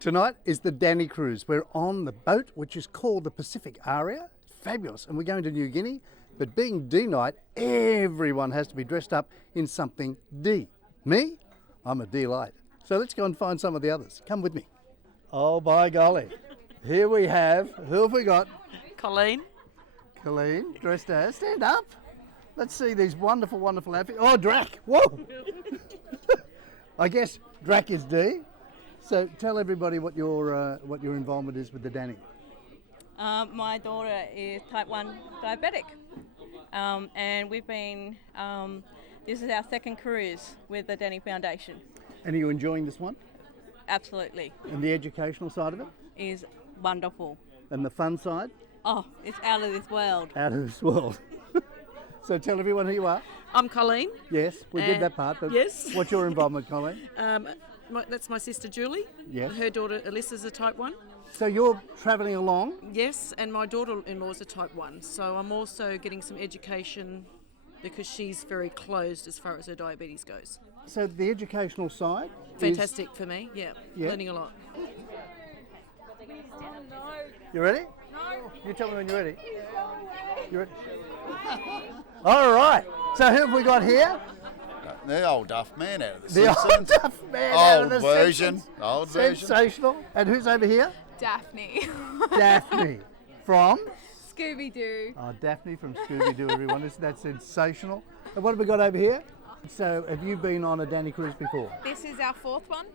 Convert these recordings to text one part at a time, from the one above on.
Tonight is the Danii cruise. We're on the boat which is called the Pacific Aria. Fabulous. And we're going to New Guinea. But being D night, everyone has to be dressed up in something D. Me? I'm a delight. So let's go and find some of the others. Come with me. Oh, by golly. Here we have, who have we got? Colleen. Colleen, dressed as. Stand up. Let's see these wonderful, wonderful outfits. Oh, Drac. Whoa. I guess Drac is D. So tell everybody what your involvement is with the Danii. My daughter is type 1 diabetic, and we've been, this is our second cruise with the Danii Foundation. And are you enjoying this one? Absolutely. And the educational side of it? Is wonderful. And the fun side? Oh, it's out of this world. Out of this world. So tell everyone who you are. I'm Colleen. Yes, we did that part, but yes. What's your involvement, Colleen? That's my sister Julie. Yes. Her daughter Alyssa's a type 1. So you're travelling along? Yes, and my daughter-in-law is a type 1. So I'm also getting some education because she's very closed as far as her diabetes goes. So the educational side? Fantastic for me, yeah. Learning a lot. You ready? No. You tell me when you're ready. You ready? All right. So who have we got here? The old Duff Man out of the The Simpsons. old Duff Man out of the version. Simpsons. Old version. Sensational. And who's over here? Daphne. Daphne. From? Scooby-Doo. Oh, Daphne from Scooby-Doo, everyone. Isn't that sensational? And what have we got over here? So have you been on a Danii cruise before? This is our fourth one.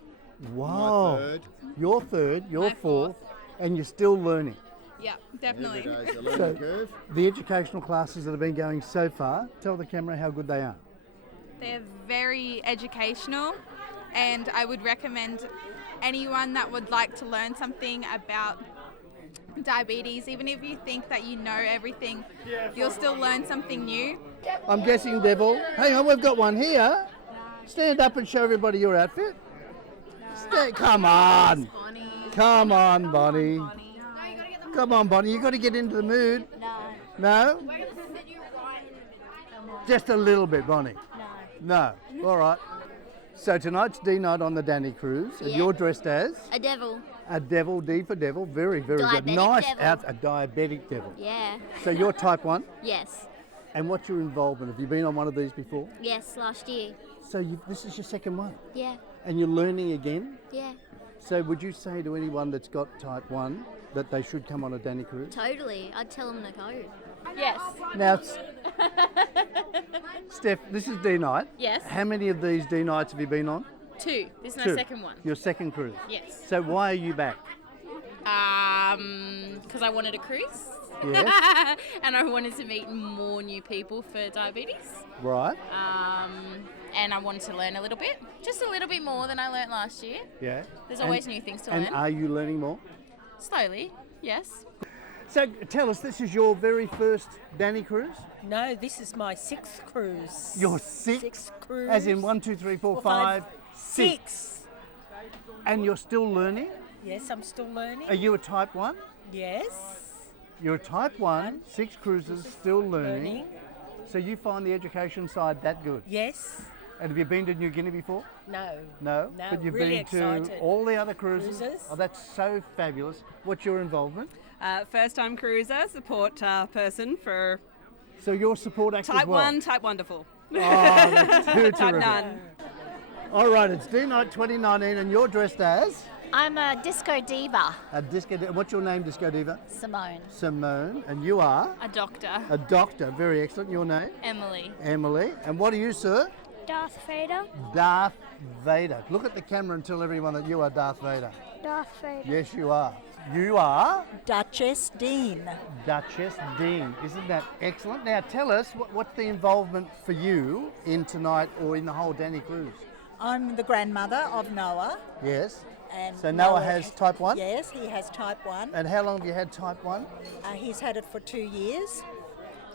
Wow. My third. You're third, you're My fourth, fourth. and you're still learning. Yeah, definitely. Every day's a learning So curve. the educational classes that have been going so far, tell the camera how good they are. They're very educational, and I would recommend anyone that would like to learn something about diabetes, even if you think that you know everything, you'll still learn something new. I'm guessing, Devil. Hang on, we've got one here. Stand up and show everybody your outfit. Come on. Come on, Bonnie. Come on, Bonnie. You got to get into the mood. No. No? Just a little bit, Bonnie. No. All right. So tonight's D night on the Danii cruise, and you're dressed as A devil. a devil. D for devil. Very, very good. Diabetic Nice. devil. A diabetic devil. Yeah. So you're type 1. Yes. And what's your involvement? Have you been on one of these before? Yes, last year. So this is your second one, Yeah. and you're learning again. Yeah. So would you say to anyone that's got type 1 that they should come on a Danii cruise? Totally. I'd tell them to go. Yes. Now, Steph, this is D night. Yes. How many of these D nights have you been on? 2. This is my Two. second one. Your second cruise. Yes. So why are you back? Because I wanted a cruise. Yes. And I wanted to meet more new people for diabetes. Right. And I wanted to learn a little bit. Just a little bit more than I learnt last year. Yeah. There's always new things to And learn. are you learning more? Slowly, yes. So tell us, this is your very first Danii cruise? No, this is my 6th cruise. Your sixth? Sixth cruise. As in 1, 2, 3, 4, 5, 6. And you're still learning? Yes, I'm still learning. Are you a type 1? Yes. You're a type 1, 6 cruises, still learning. So you find the education side that good? Yes. And have you been to New Guinea before? No. No? No, But you've really been excited. to all the other cruises? Cruises. Oh, that's so fabulous. What's your involvement? First time cruiser, support person for So your support act type as well? 1, type wonderful. Oh, that's too Type terrific. none. All right, it's D Night 2019 and you're dressed as? I'm a disco diva. A disco. What's your name, Disco Diva? Simone. Simone. And you are? A doctor. A doctor. Very excellent. Your name? Emily. Emily. And what are you, sir? Darth Vader. Darth Vader. Look at the camera and tell everyone that you are Darth Vader. Darth Vader. Yes, you are. You are? Duchess Dean. Duchess Dean. Isn't that excellent? Now tell us, what's the involvement for you in tonight or in the whole Danii cruise? I'm the grandmother of Noah. Yes. And So Noah has type 1? Yes, he has type 1. And how long have you had type 1? He's had it for 2 years.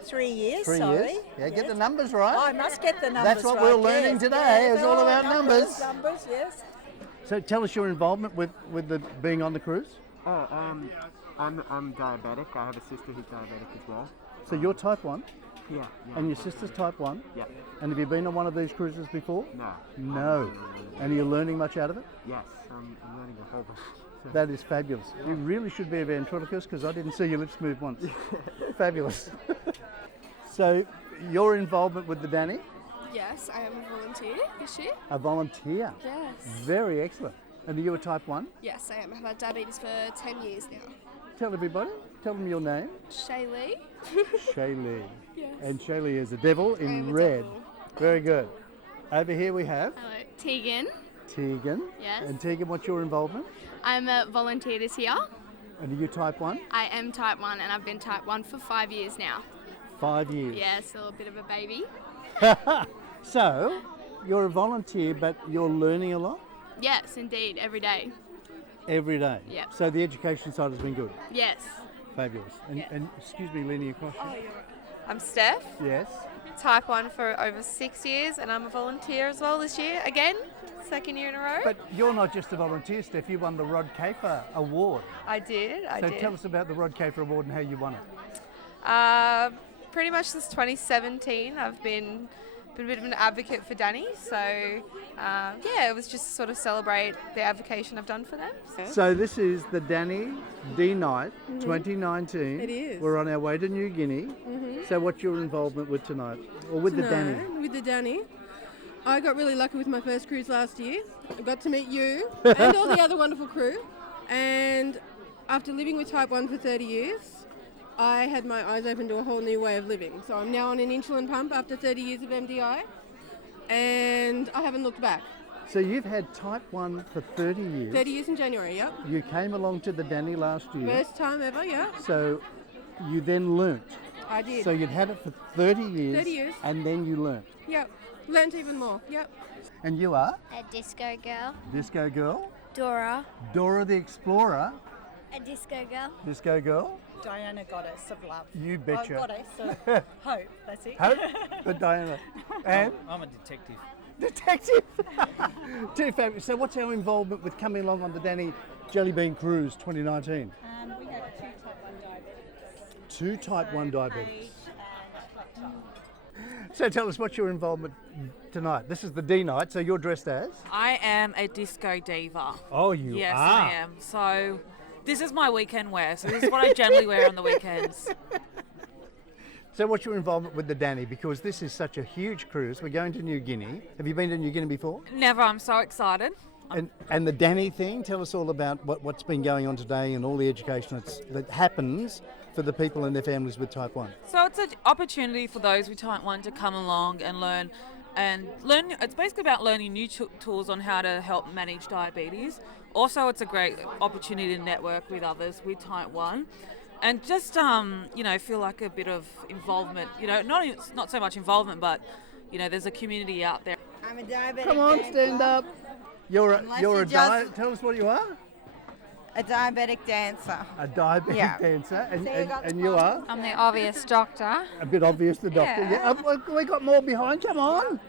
3 years, 3 sorry. years? Yeah, get Yes. the numbers right. I must get the numbers That's what right, we're learning yes. today. Yes. It's all about numbers. Numbers, yes. So tell us your involvement with the being on the cruise. I'm diabetic. I have a sister who's diabetic as well. So you're type 1 Yeah. and your sister's type 1. Yeah. And have you been on one of these cruises before? No. No. And are you learning much out of it? Yes, I'm learning a whole bunch. That is fabulous. You really should be a ventriloquist because I didn't see your lips move once. Fabulous. So your involvement with the Danii? Yes, I am a volunteer this year. A volunteer? Yes. Very excellent. And are you a type 1? Yes, I am. I've had diabetes for 10 years now. Tell everybody. Tell them your name. Shaylee. Shaylee. Yes. And Shaylee is a devil I am in a red. devil. Very good. Over here we have Hello, Tegan. Tegan. Yes. And Tegan, what's your involvement? I'm a volunteer this year. And are you type 1? I am type 1 and I've been type 1 for 5 years now. 5 years. Yeah, still a bit of a baby. So, you're a volunteer, but you're learning a lot? Yes, indeed, every day. Every day? Yep. So the education side has been good? Yes. Fabulous. And excuse me, leaning across. I'm Steph, Yes. type 1 for over 6 years, and I'm a volunteer as well this year, again, second year in a row. But you're not just a volunteer, Steph, you won the Rod Kafer Award. I did. So tell us about the Rod Kafer Award and how you won it. Pretty much since 2017, I've been a bit of an advocate for Danii, so it was just to sort of celebrate the advocation I've done for them. So this is the Danii D-Night 2019. It is. We're on our way to New Guinea. So what's your involvement with tonight? Or with the Danii? With the Danii. I got really lucky with my first cruise last year. I got to meet you and all the other wonderful crew. And after living with type 1 for 30 years, I had my eyes open to a whole new way of living. So I'm now on an insulin pump after 30 years of MDI, and I haven't looked back. So you've had type 1 for 30 years. 30 years in January, yep. You came along to the Danii last year. First time ever, yeah. So you then learnt. I did. So you'd had it for 30 years. 30 years. And then you learnt. Yep. Learnt even more, yep. And you are? A disco girl. Disco girl. Dora. Dora the Explorer. A disco girl. Disco girl. Diana, goddess of love. You betcha. Goddess of hope, that's it. Hope, but Diana. And? I'm a detective. Detective! Too fabulous. So what's our involvement with coming along on the Danii Jelly Bean Cruise 2019? We have 2 type 1 diabetics. 2 type 1 diabetics. So tell us, what's your involvement tonight? This is the D night, so you're dressed as? I am a disco diva. Oh, you yes, are? I am. So this is my weekend wear. So this is what I generally wear on the weekends. So what's your involvement with the Danii? Because this is such a huge cruise. We're going to New Guinea. Have you been to New Guinea before? Never. I'm so excited. And the Danii thing, tell us all about what's been going on today and all the education that happens for the people and their families with type 1. So it's an opportunity for those with type 1 to come along and learn. It's basically about learning new tools on how to help manage diabetes. Also, it's a great opportunity to network with others with type 1. And just, feel like a bit of involvement. Not so much involvement, but, there's a community out there. I'm a diabetic. Come on, stand up. You're a tell us what you are. A diabetic dancer. A diabetic dancer. And you are? I'm the obvious doctor. A bit obvious, the doctor. Yeah. We got more behind. Come on.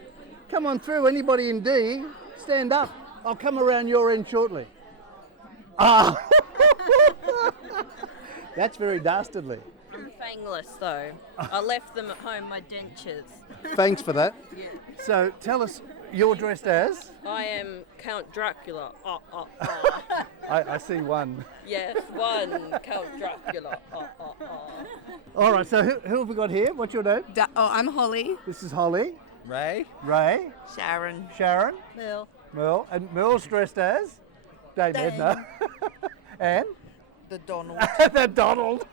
Come on through. Anybody in D, stand up. I'll come around your end shortly. Ah. That's very dastardly. I'm fangless though. I left them at home, my dentures. Thanks for that. Yeah. So tell us, you're dressed as? I am Count Dracula. I see one. Yes, one Count Dracula. All right, so who have we got here? What's your name? I'm Holly. This is Holly. Ray. Ray. Sharon. Sharon. Mel. Mel. And Mel's dressed as? Dame Edna. And? The Donald. The Donald.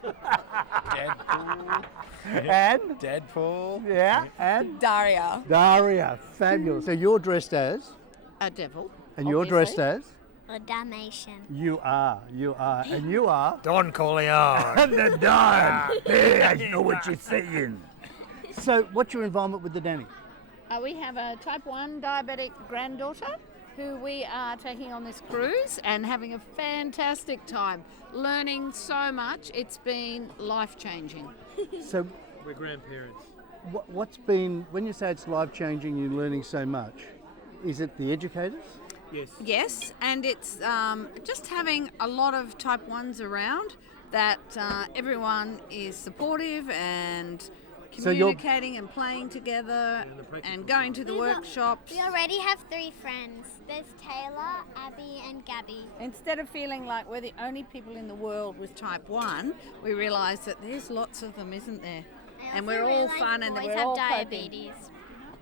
Deadpool. And? Deadpool. Yeah. And? Daria. Daria. Fabulous. So you're dressed as? A devil. And you're dressed as? A Dalmatian. You are. And you are? Don Corleone. The Don. Hey, I know what you're saying. So what's your involvement with the Danii? We have a type 1 diabetic granddaughter who we are taking on this cruise and having a fantastic time, learning so much. It's been life-changing. So we're grandparents. What's been, when you say it's life-changing, you're learning so much, is it the educators? Yes. Yes, and it's just having a lot of type 1s around that everyone is supportive and So you're- communicating and playing together and going to the workshops. We already have 3 friends. There's Taylor, Abby, and Gabby. Instead of feeling like we're the only people in the world with type 1, we realise that there's lots of them, isn't there? And we're all fun and boys we're have all diabetes.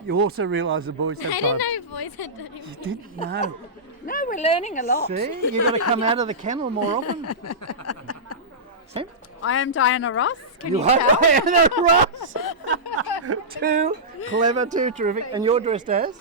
You also realise the boys have I type. didn't know boys had diabetes. You didn't know. No, we're learning a lot. See, you've got to come out of the kennel more often. See? I am Diana Ross. Can you, are tell? Diana Ross. Too clever, too terrific. And you're dressed as?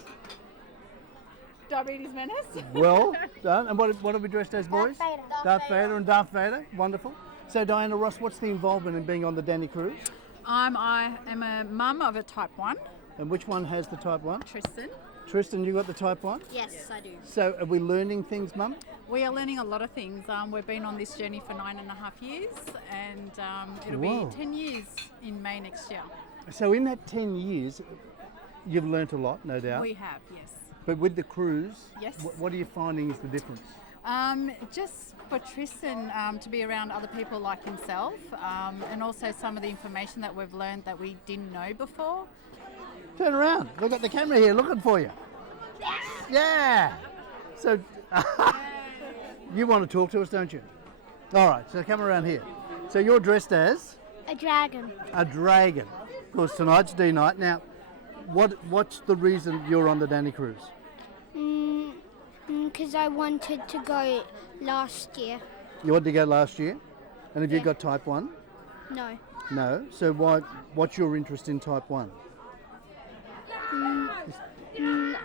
Diabetes menace. Well done. And what are we dressed as, boys? Darth Vader and Darth Vader. Wonderful. So, Diana Ross, what's the involvement in being on the Danii cruise? I am a mum of a type 1. And which one has the type 1? Tristan. Tristan, you got the type 1? Yes, I do. So, are we learning things, Mum? We are learning a lot of things. We've been on this journey for 9.5 years, and it'll Whoa. be 10 years in May next year. So, in that 10 years, you've learnt a lot, no doubt. We have, yes. But with the cruise, Yes. what are you finding is the difference? Just for Tristan to be around other people like himself, and also some of the information that we've learned that we didn't know before. Turn around. We've got the camera here looking for you. Yeah. So, you want to talk to us, don't you? All right, so come around here. So you're dressed as? A dragon. A dragon. Of course, tonight's D night. Now, what's the reason you're on the Danii cruise? Because I wanted to go last year. You wanted to go last year? And have you Yeah. got type 1? No. No. So what's your interest in type 1?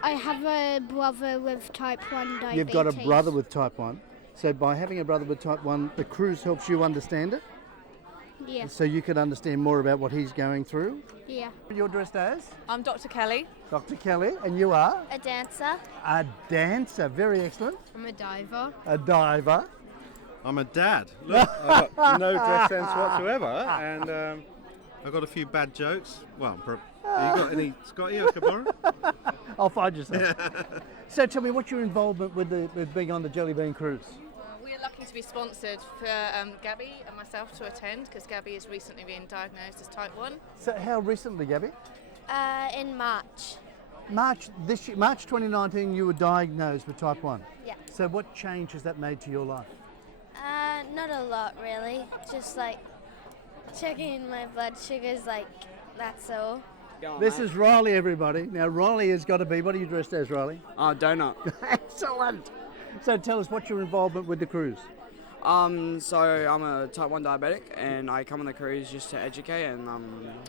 I have a brother with type 1 diabetes. You've got a brother with type 1. So by having a brother with type 1, the cruise helps you understand it? Yeah. So you can understand more about what he's going through? Yeah. You're dressed as? I'm Dr. Kelly. Dr. Kelly, and you are? A dancer. A dancer, very excellent. I'm a diver. A diver. I'm a dad. Look, I've got no dress sense whatsoever, and I've got a few bad jokes. Well, have you got any, Scotty, I could borrow? I'll find you some. So tell me, what's your involvement with being on the Jelly Bean cruise? We're lucky to be sponsored for Gabby and myself to attend because Gabby has recently been diagnosed as type 1. So how recently, Gabby? In March. March this year, March 2019, you were diagnosed with type 1. Yeah. So what change has that made to your life? Not a lot really. Just like checking my blood sugars, like that's all. This is Riley, everybody. Now Riley has got to be, what are you dressed as, Riley? Donut. Excellent. So tell us, what's your involvement with the cruise? So I'm a type 1 diabetic and I come on the cruise just to educate and,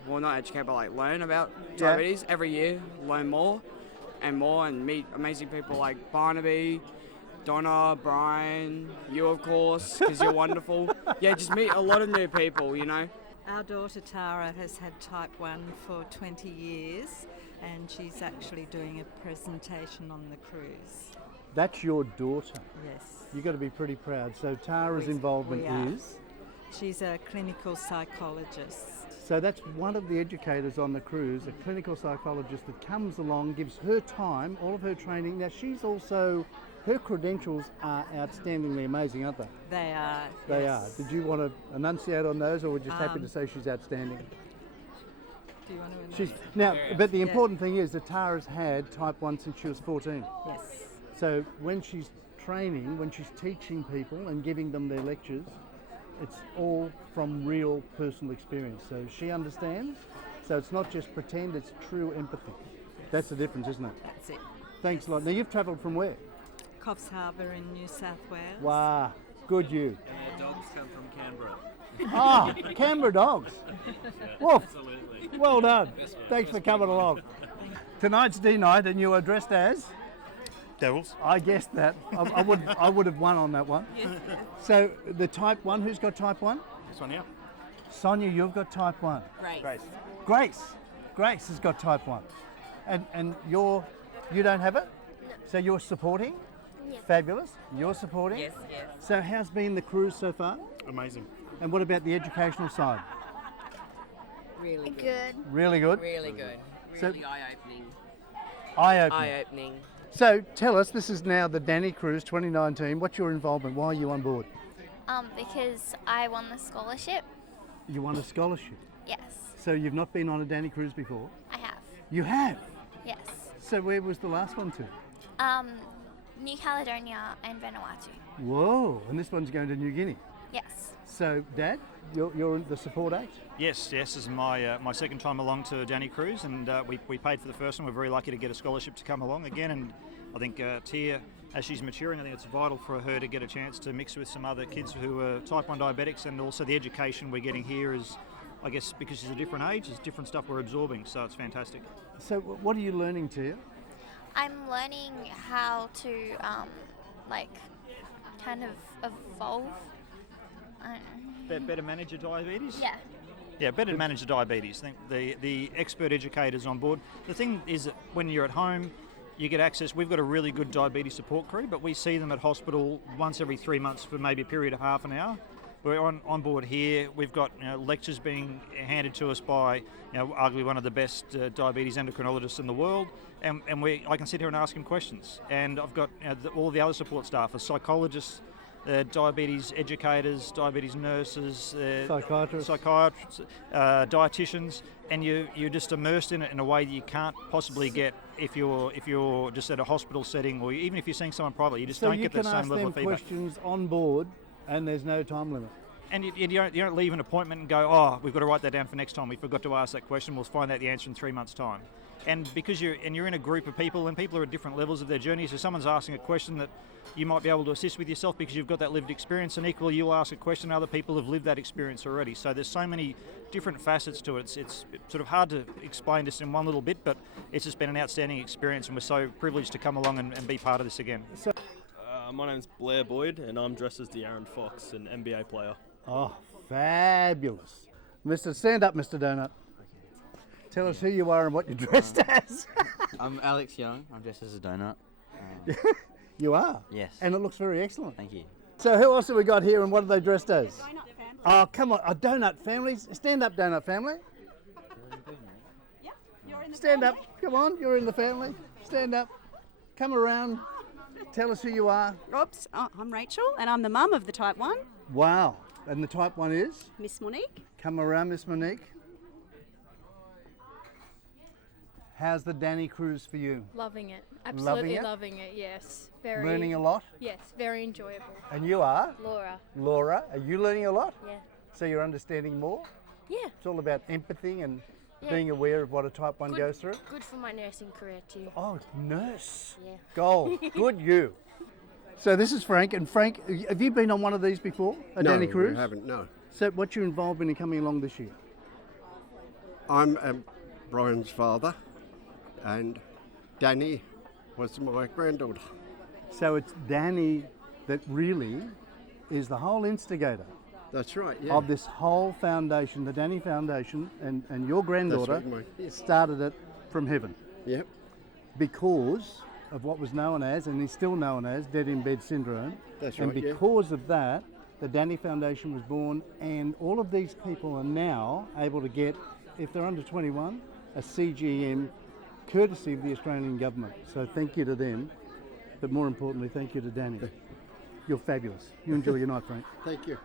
well, not educate, but like learn about diabetes every year, learn more and meet amazing people like Barnaby, Donna, Brian, you of course, because you're wonderful. Yeah, just meet a lot of new people, you know. Our daughter Tara has had type 1 for 20 years and she's actually doing a presentation on the cruise. That's your daughter. Yes. You've got to be pretty proud. So Tara's involvement we are. is? She's a clinical psychologist. So that's one of the educators on the cruise, a clinical psychologist that comes along, gives her time, all of her training. Now she's also, her credentials are outstandingly amazing, aren't they? They are. They yes. are. Did you want to enunciate on those, or we're just happy to say she's outstanding? Do you want to She's now, but the Yeah. important thing is that Tara's had type 1 since she was 14. Yes. So when she's training, when she's teaching people and giving them their lectures, it's all from real personal experience. So she understands. So it's not just pretend, it's true empathy. That's the difference, isn't it? That's it. Thanks a lot. Now you've travelled from where? Coffs Harbour in New South Wales. Wow, good you. And our dogs come from Canberra. Ah, Canberra dogs. Woof. Absolutely. Well done. Thanks for coming along. Tonight's D night and you are dressed as? Devils. I guessed that. I would have won on that one. So the type 1, who's got type 1? This one here. Sonia, you've got type 1. Grace. Grace has got type 1. And you don't have it? No. So you're supporting? Yeah. Fabulous. You're supporting? Yes, yes. So how's been the cruise so far? Amazing. And what about the educational side? Really good. Really good? Really good. So- Really eye-opening. Eye-opening. Eye-opening. So tell us, this is now the Danii Cruise 2019. What's your involvement? Why are you on board? Because I won the scholarship. You won a scholarship. Yes, So you've not been on a Danii cruise before? I have. You have? Yes. So where was the last one to? New Caledonia and Vanuatu. Whoa, and this one's going to New Guinea. Yes. So, Dad, you're the support act? Yes, this is my second time along to Danii Cruise, and we paid for the first one. We're very lucky to get a scholarship to come along again, and I think Tia, as she's maturing, I think it's vital for her to get a chance to mix with some other kids who are type 1 diabetics, and also the education we're getting here is, I guess, because she's a different age, there's different stuff we're absorbing, so it's fantastic. So what are you learning, Tia? I'm learning how to, kind of evolve. I don't know. Better manage your diabetes? Yeah. Yeah, better manage the diabetes. I think the expert educators on board. The thing is that when you're at home, you get access. We've got a really good diabetes support crew, but we see them at hospital once every 3 months for maybe a period of half an hour. We're on board here. We've got lectures being handed to us by arguably one of the best diabetes endocrinologists in the world, and I can sit here and ask him questions. And I've got all the other support staff, psychologists, diabetes educators, diabetes nurses, Psychiatrists, dietitians, and you're just immersed in it in a way that you can't possibly get if you're just at a hospital setting, or even if you're seeing someone privately. You just don't get that same level of feedback. So you can ask them questions on board, and there's no time limit. And you don't leave an appointment and go, oh, we've got to write that down for next time. We forgot to ask that question. We'll find out the answer in 3 months' time. And because you're in a group of people, and people are at different levels of their journey, so someone's asking a question that you might be able to assist with yourself because you've got that lived experience, and equally you'll ask a question, other people have lived that experience already. So there's so many different facets to it. It's sort of hard to explain this in one little bit, but it's just been an outstanding experience, and we're so privileged to come along and be part of this again. My name's Blair Boyd, and I'm dressed as De'Aaron Fox, an NBA player. Oh, fabulous. Stand up, Mr. Donut. Tell us who you are and what you're dressed as. I'm Alex Young. I'm dressed as a donut. You are? Yes. And it looks very excellent. Thank you. So who else have we got here, and what are they dressed as? Donut family. Oh, come on. A donut family. Stand up, donut family. Yeah, you're in the Stand family. up. Come on. You're in the family. Stand up. Come around. Tell us who you are. Oops, I'm Rachel, and I'm the mum of the Type 1. Wow. And the type 1 is? Miss Monique. Come around, Miss Monique. How's the Danii cruise for you? Loving it. Absolutely loving it, yes. Very. Learning a lot? Yes, very enjoyable. And you are? Laura. Laura, are you learning a lot? Yeah. So you're understanding more? Yeah. It's all about empathy and Yeah. being aware of what a type 1 goes through? Good for my nursing career too. Oh, nurse. Yeah. Gold. Good you. So this is Frank, and Frank, have you been on one of these before, a Danii cruise? No, I haven't, no. So what's your involvement in coming along this year? I'm Brian's father, and Danii was my granddaughter. So it's Danii that really is the whole instigator. That's right, yeah. Of this whole foundation, the Danii Foundation, and your granddaughter started it from heaven. Yep. Because of what was known as, and is still known as, dead in bed syndrome. That's and right, yeah. because of that, the Danii Foundation was born, and all of these people are now able to get, if they're under 21, a CGM courtesy of the Australian government. So thank you to them, but more importantly, thank you to Danii. You're fabulous. You enjoy your night, Frank. Thank you.